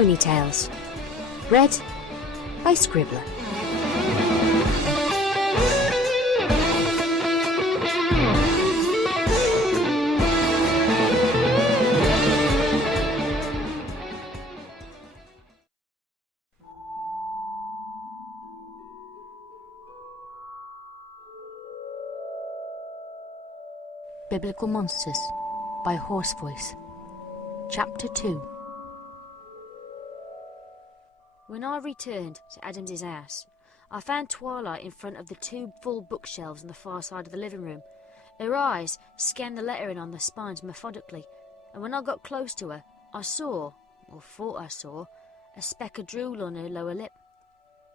Ponytails. Read by Scribbler. Biblical Monsters by Horsevoice. Chapter 2. When I returned to Adams's house, I found Twilight in front of the two full bookshelves on the far side of the living room. Her eyes scanned the lettering on the spines methodically, and when I got close to her, I saw, or thought I saw, a speck of drool on her lower lip.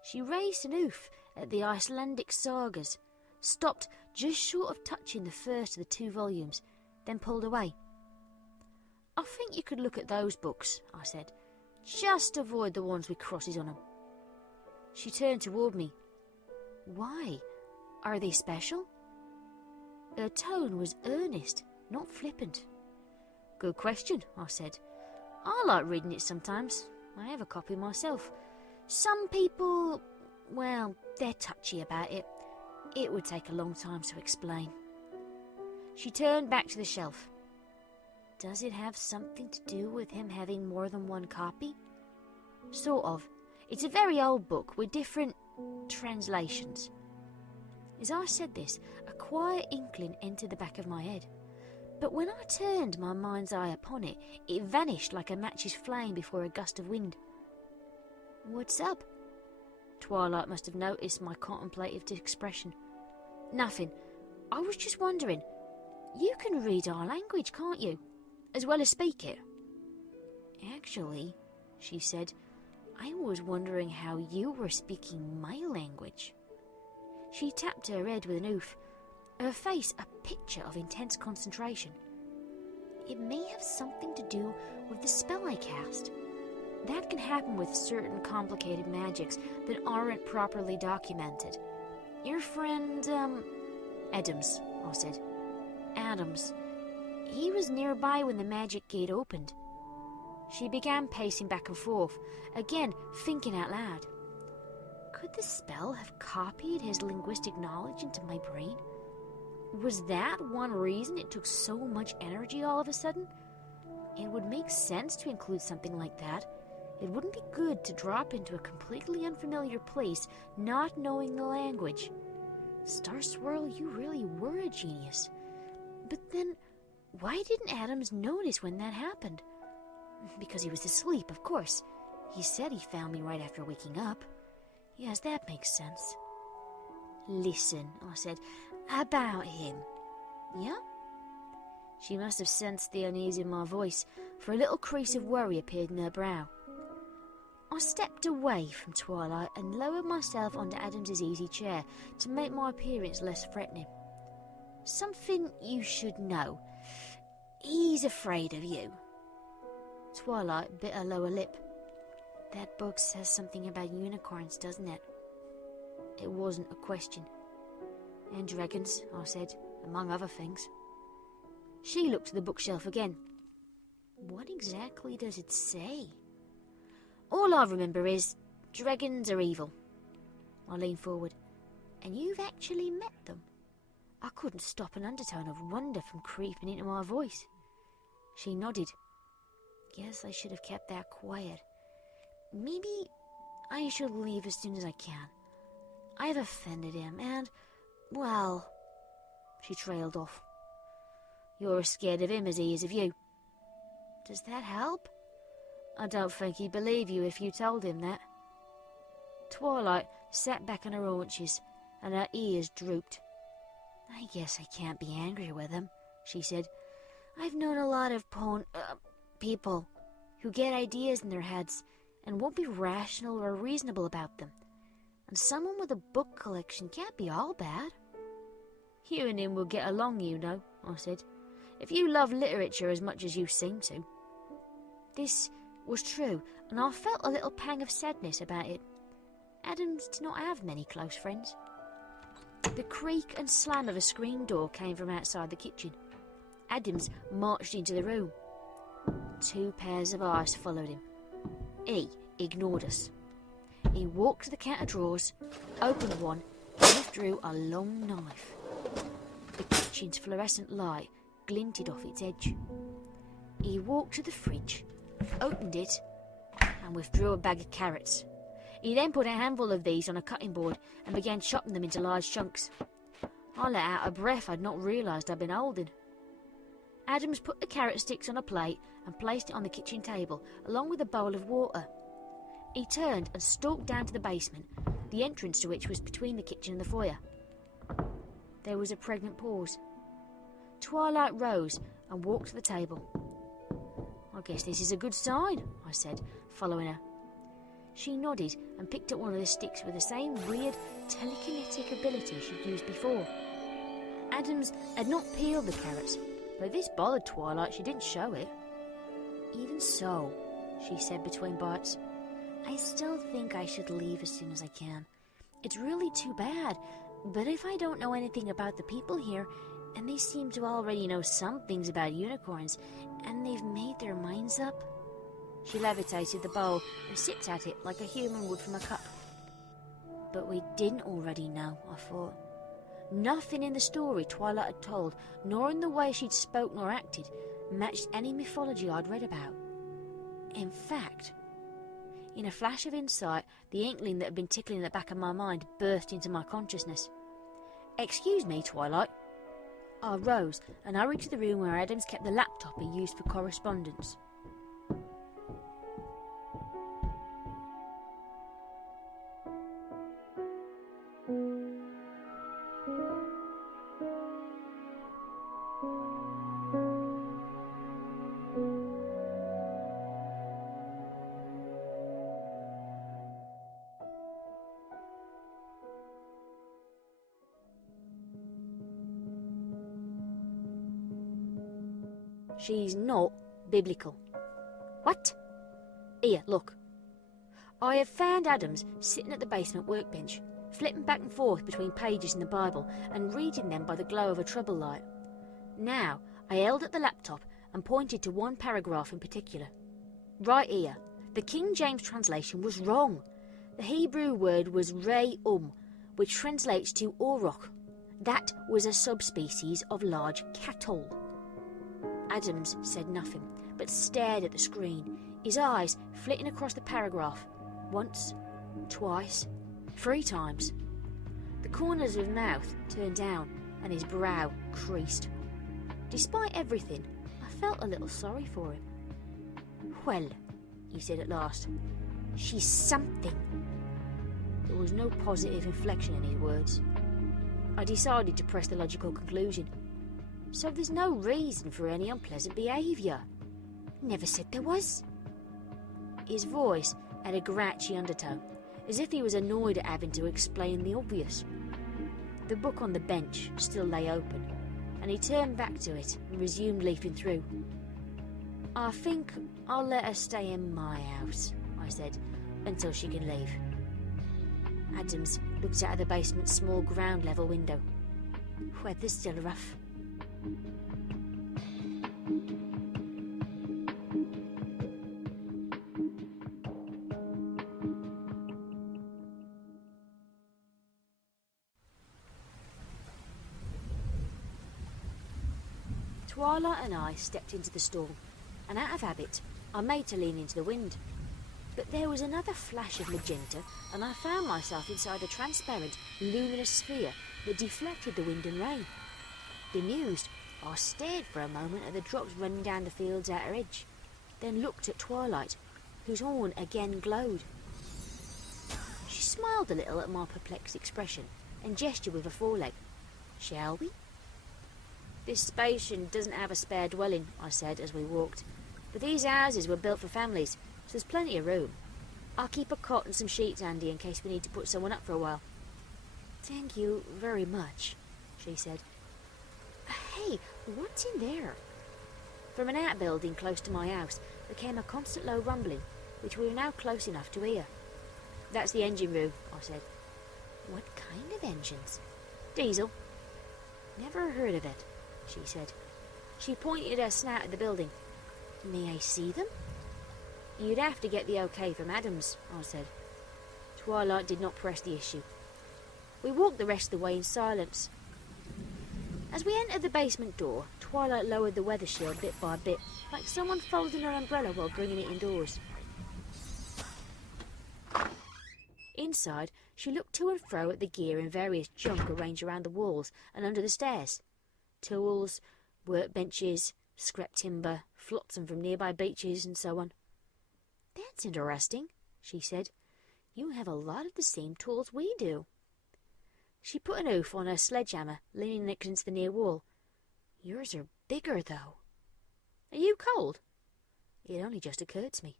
She raised an oof at the Icelandic sagas, stopped just short of touching the first of the two volumes, then pulled away. "I think you could look at those books," I said. "Just avoid the ones with crosses on them." She turned toward me. "Why? Are they special?" Her tone was earnest, not flippant. "Good question," I said. "I like reading it sometimes. I have a copy myself. Some people, well, they're touchy about it. It would take a long time to explain." She turned back to the shelf. "Does it have something to do with him having more than one copy?" "Sort of. It's a very old book with different translations." As I said this, a quiet inkling entered the back of my head. But when I turned my mind's eye upon it, it vanished like a match's flame before a gust of wind. "What's up?" Twilight must have noticed my contemplative expression. "Nothing. I was just wondering. You can read our language, can't you? As well as speak it?" "Actually," she said, "I was wondering how you were speaking my language." She tapped her head with an oof, her face a picture of intense concentration. "It may have something to do with the spell I cast. That can happen with certain complicated magics that aren't properly documented. Your friend, Adams," I said. "Adams. He was nearby when the magic gate opened." She began pacing back and forth, again thinking out loud. Could the spell have copied his linguistic knowledge into my brain? Was that one reason it took so much energy all of a sudden? It would make sense to include something like that. It wouldn't be good to drop into a completely unfamiliar place not knowing the language. Star Swirl, you really were a genius. But then, why didn't Adams notice when that happened? Because he was asleep, of course. He said he found me right after waking up. Yes, that makes sense. "Listen," I said, "about him." "Yeah?" She must have sensed the unease in my voice, for a little crease of worry appeared in her brow. I stepped away from Twilight and lowered myself onto Adams's easy chair to make my appearance less threatening. "Something you should know. He's afraid of you." Twilight bit her lower lip. "That book says something about unicorns, doesn't it?" It wasn't a question. "And dragons," I said, "among other things." She looked to the bookshelf again. "What exactly does it say?" "All I remember is dragons are evil." I leaned forward. "And you've actually met them?" I couldn't stop an undertone of wonder from creeping into my voice. She nodded. "Guess I should have kept that quiet. Maybe I should leave as soon as I can. I've offended him and, well..." She trailed off. "You're as scared of him as he is of you." "Does that help?" "I don't think he'd believe you if you told him that." Twilight sat back on her haunches, and her ears drooped. "I guess I can't be angry with him," she said. "I've known a lot of people who get ideas in their heads and won't be rational or reasonable about them. And someone with a book collection can't be all bad." "You and him will get along, you know," I said, "if you love literature as much as you seem to." This was true, and I felt a little pang of sadness about it. Adams did not have many close friends. The creak and slam of a screen door came from outside the kitchen. Adams marched into the room. Two pairs of eyes followed him. He ignored us. He walked to the counter drawers, opened one, and withdrew a long knife. The kitchen's fluorescent light glinted off its edge. He walked to the fridge, opened it, and withdrew a bag of carrots. He then put a handful of these on a cutting board and began chopping them into large chunks. I let out a breath I'd not realised I'd been holding. Adams put the carrot sticks on a plate and placed it on the kitchen table, along with a bowl of water. He turned and stalked down to the basement, the entrance to which was between the kitchen and the foyer. There was a pregnant pause. Twilight rose and walked to the table. "I guess this is a good sign," I said, following her. She nodded and picked up one of the sticks with the same weird telekinetic ability she'd used before. Adams had not peeled the carrots, but if this bothered Twilight, she didn't show it. "Even so," she said between bites, "I still think I should leave as soon as I can. It's really too bad, but if I don't know anything about the people here, and they seem to already know some things about unicorns, and they've made their minds up..." She levitated the bowl and sipped at it like a human would from a cup. But we didn't already know, I thought. Nothing in the story Twilight had told, nor in the way she'd spoken or acted, matched any mythology I'd read about. In fact, in a flash of insight, the inkling that had been tickling the back of my mind burst into my consciousness. "Excuse me, Twilight." I rose and hurried to the room where Adams kept the laptop he used for correspondence. She's not biblical. What? Here, look. I have found Adams sitting at the basement workbench, flipping back and forth between pages in the Bible and reading them by the glow of a trouble light. Now, I held at the laptop and pointed to one paragraph in particular. Right here, the King James translation was wrong. The Hebrew word was Rei which translates to auroch. That was a subspecies of large cattle. Adams said nothing, but stared at the screen, his eyes flitting across the paragraph, once, twice, 3 times. The corners of his mouth turned down, and his brow creased. Despite everything, I felt a little sorry for him. "Well," he said at last, "she's something." There was no positive inflection in his words. I decided to press the logical conclusion. So there's no reason for any unpleasant behaviour. "Never said there was." His voice had a grouchy undertone, as if he was annoyed at having to explain the obvious. The book on the bench still lay open, and he turned back to it and resumed leafing through. "I think I'll let her stay in my house," I said, "until she can leave." Adams looked out of the basement's small ground-level window. "Weather's still rough." Twilight and I stepped into the stall, and out of habit, I made to lean into the wind. But there was another flash of magenta, and I found myself inside a transparent, luminous sphere that deflected the wind and rain. Bemused, I stared for a moment at the drops running down the field's outer edge, then looked at Twilight, whose horn again glowed. She smiled a little at my perplexed expression and gestured with a foreleg. "Shall we?" "This station doesn't have a spare dwelling," I said as we walked, "but these houses were built for families, so there's plenty of room. I'll keep a cot and some sheets handy in case we need to put someone up for a while." "Thank you very much," she said. "Hey, what's in there?" From an outbuilding close to my house there came a constant low rumbling, which we were now close enough to hear. "That's the engine room," I said. "What kind of engines?" "Diesel." "Never heard of it," she said. She pointed her snout at the building. "May I see them?" You'd have to get the okay from Adams, I said. Twilight did not press the issue. We walked the rest of the way in silence. As we entered the basement door, Twilight lowered the weather shield bit by bit, like someone folding her umbrella while bringing it indoors. Inside, she looked to and fro at the gear and various junk arranged around the walls and under the stairs. Tools, workbenches, scrap timber, flotsam from nearby beaches, and so on. "That's interesting," she said. "You have a lot of the same tools we do." She put an oof on her sledgehammer, leaning against the near wall. "Yours are bigger, though." "Are you cold?" It only just occurred to me.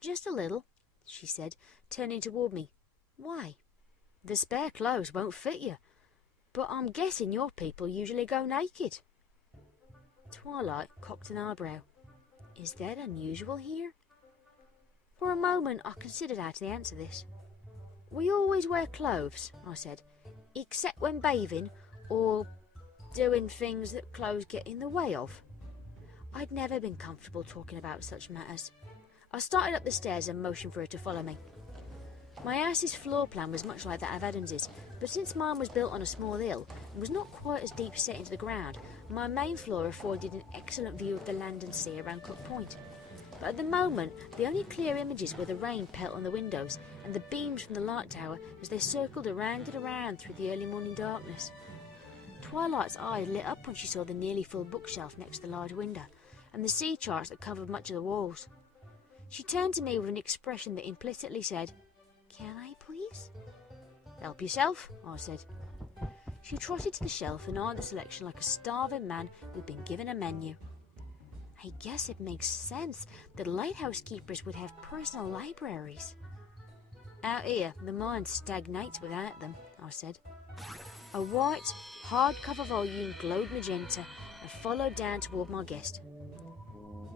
"Just a little," she said, turning toward me. "Why?" "The spare clothes won't fit you, but I'm guessing your people usually go naked." Twilight cocked an eyebrow. "Is that unusual here?" For a moment I considered how to answer this. "We always wear clothes," I said, "except when bathing or doing things that clothes get in the way of." I'd never been comfortable talking about such matters. I started up the stairs and motioned for her to follow me. My house's floor plan was much like that of Adams's, but since mine was built on a small hill and was not quite as deep set into the ground, my main floor afforded an excellent view of the land and sea around Cook Point. But at the moment, the only clear images were the rain pelt on the windows and the beams from the light tower as they circled around and around through the early morning darkness. Twilight's eye lit up when she saw the nearly full bookshelf next to the large window and the sea charts that covered much of the walls. She turned to me with an expression that implicitly said, "Can I, please?" "Help yourself," I said. She trotted to the shelf and eyed the selection like a starving man who'd been given a menu. "I guess it makes sense that lighthouse keepers would have personal libraries." "Out here, the mind stagnates without them," I said. A white, hardcover volume glowed magenta and followed down toward my guest.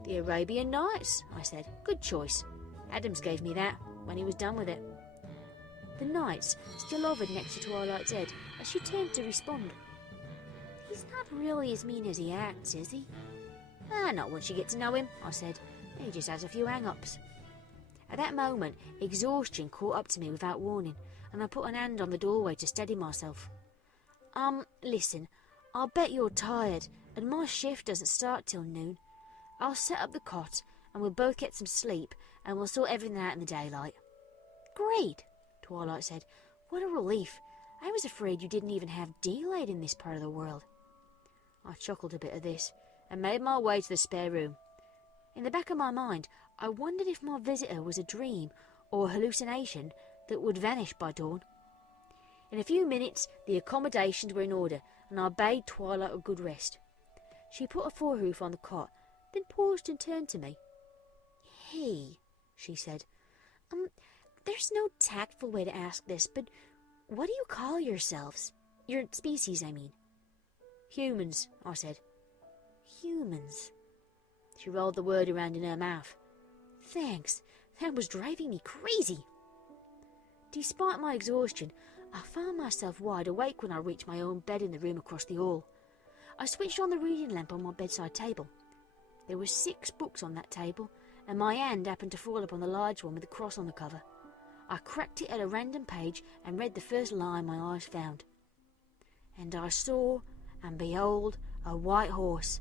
"The Arabian Nights," I said. "Good choice. Adams gave me that when he was done with it." The Nights still hovered next to Twilight's head as she turned to respond. "He's not really as mean as he acts, is he?" Not once you get to know him," I said. "He just has a few hang-ups." At that moment, exhaustion caught up to me without warning, and I put an hand on the doorway to steady myself. Listen, I'll bet you're tired, and my shift doesn't start till noon. I'll set up the cot, and we'll both get some sleep, and we'll sort everything out in the daylight." "Great," Twilight said. "What a relief. I was afraid you didn't even have daylight in this part of the world." I chuckled a bit at this, and made my way to the spare room. In the back of my mind, I wondered if my visitor was a dream or a hallucination that would vanish by dawn. In a few minutes, the accommodations were in order, and I bade Twilight a good rest. She put a forehoof on the cot, then paused and turned to me. "Hey," she said, "there's no tactful way to ask this, but what do you call yourselves? Your species, I mean." "Humans," I said. "Humans." She rolled the word around in her mouth. "Thanks, that was driving me crazy." Despite my exhaustion, I found myself wide awake when I reached my own bed in the room across the hall. I switched on the reading lamp on my bedside table. There were 6 books on that table, and my hand happened to fall upon the large one with the cross on the cover. I cracked it at a random page and read the first line my eyes found. "And I saw, and behold, a white horse,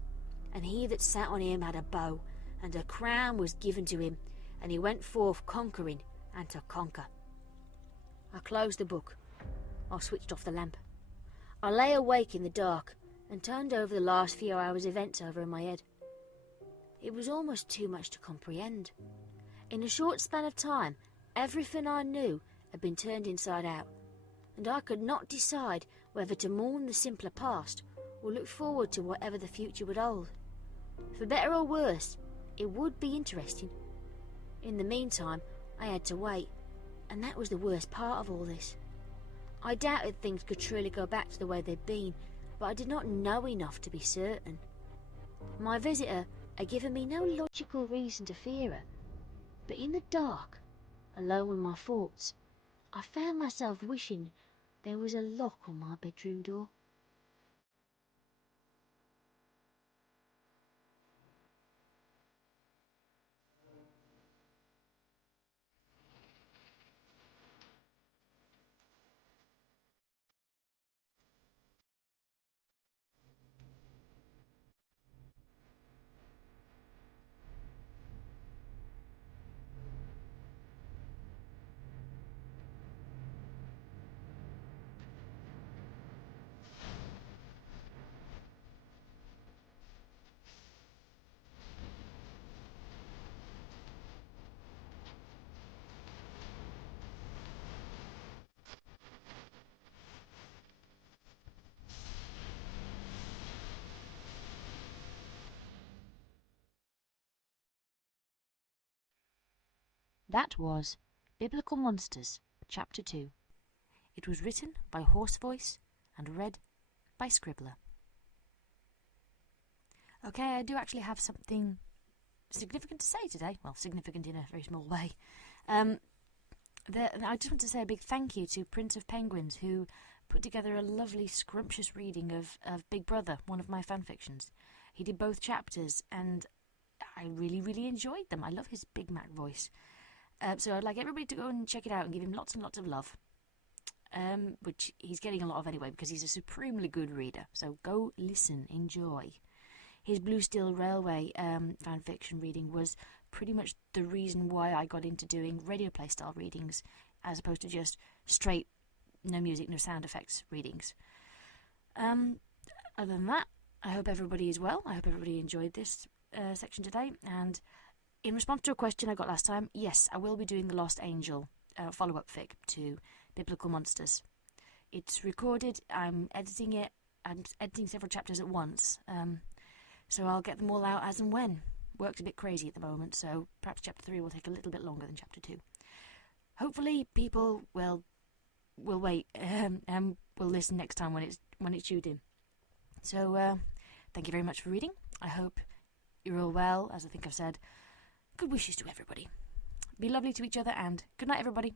and he that sat on him had a bow, and a crown was given to him, and he went forth conquering and to conquer." I closed the book. I switched off the lamp. I lay awake in the dark and turned over the last few hours' events over in my head. It was almost too much to comprehend. In a short span of time, everything I knew had been turned inside out, and I could not decide whether to mourn the simpler past or look forward to whatever the future would hold. For better or worse, it would be interesting. In the meantime, I had to wait, and that was the worst part of all this. I doubted things could truly go back to the way they'd been, but I did not know enough to be certain. My visitor had given me no logical reason to fear her, but in the dark, alone with my thoughts, I found myself wishing there was a lock on my bedroom door. That was Biblical Monsters, Chapter 2. It was written by Horsevoice and read by Scribbler. Okay, I do actually have something significant to say today. Well, significant in a very small way. I just want to say a big thank you to Prince of Penguins, who put together a lovely, scrumptious reading of Big Brother, one of my fanfictions. He did both chapters, and I really, really enjoyed them. I love his Big Mac voice. So I'd like everybody to go and check it out and give him lots and lots of love. Which he's getting a lot of anyway, because he's a supremely good reader. So go listen, enjoy. His Blue Steel Railway fanfiction reading was pretty much the reason why I got into doing radio play style readings, as opposed to just straight, no music, no sound effects readings. Other than that, I hope everybody is well. I hope everybody enjoyed this section today. And in response to a question I got last time, yes, I will be doing the Lost Angel follow-up fic to Biblical Monsters. It's recorded, I'm editing it, I'm editing several chapters at once, so I'll get them all out as and when. Work's a bit crazy at the moment, so perhaps chapter 3 will take a little bit longer than chapter 2. Hopefully people will wait and will listen next time when it's due in. So thank you very much for reading. I hope you're all well. As I think I've said, good wishes to everybody. Be lovely to each other, and good night, everybody.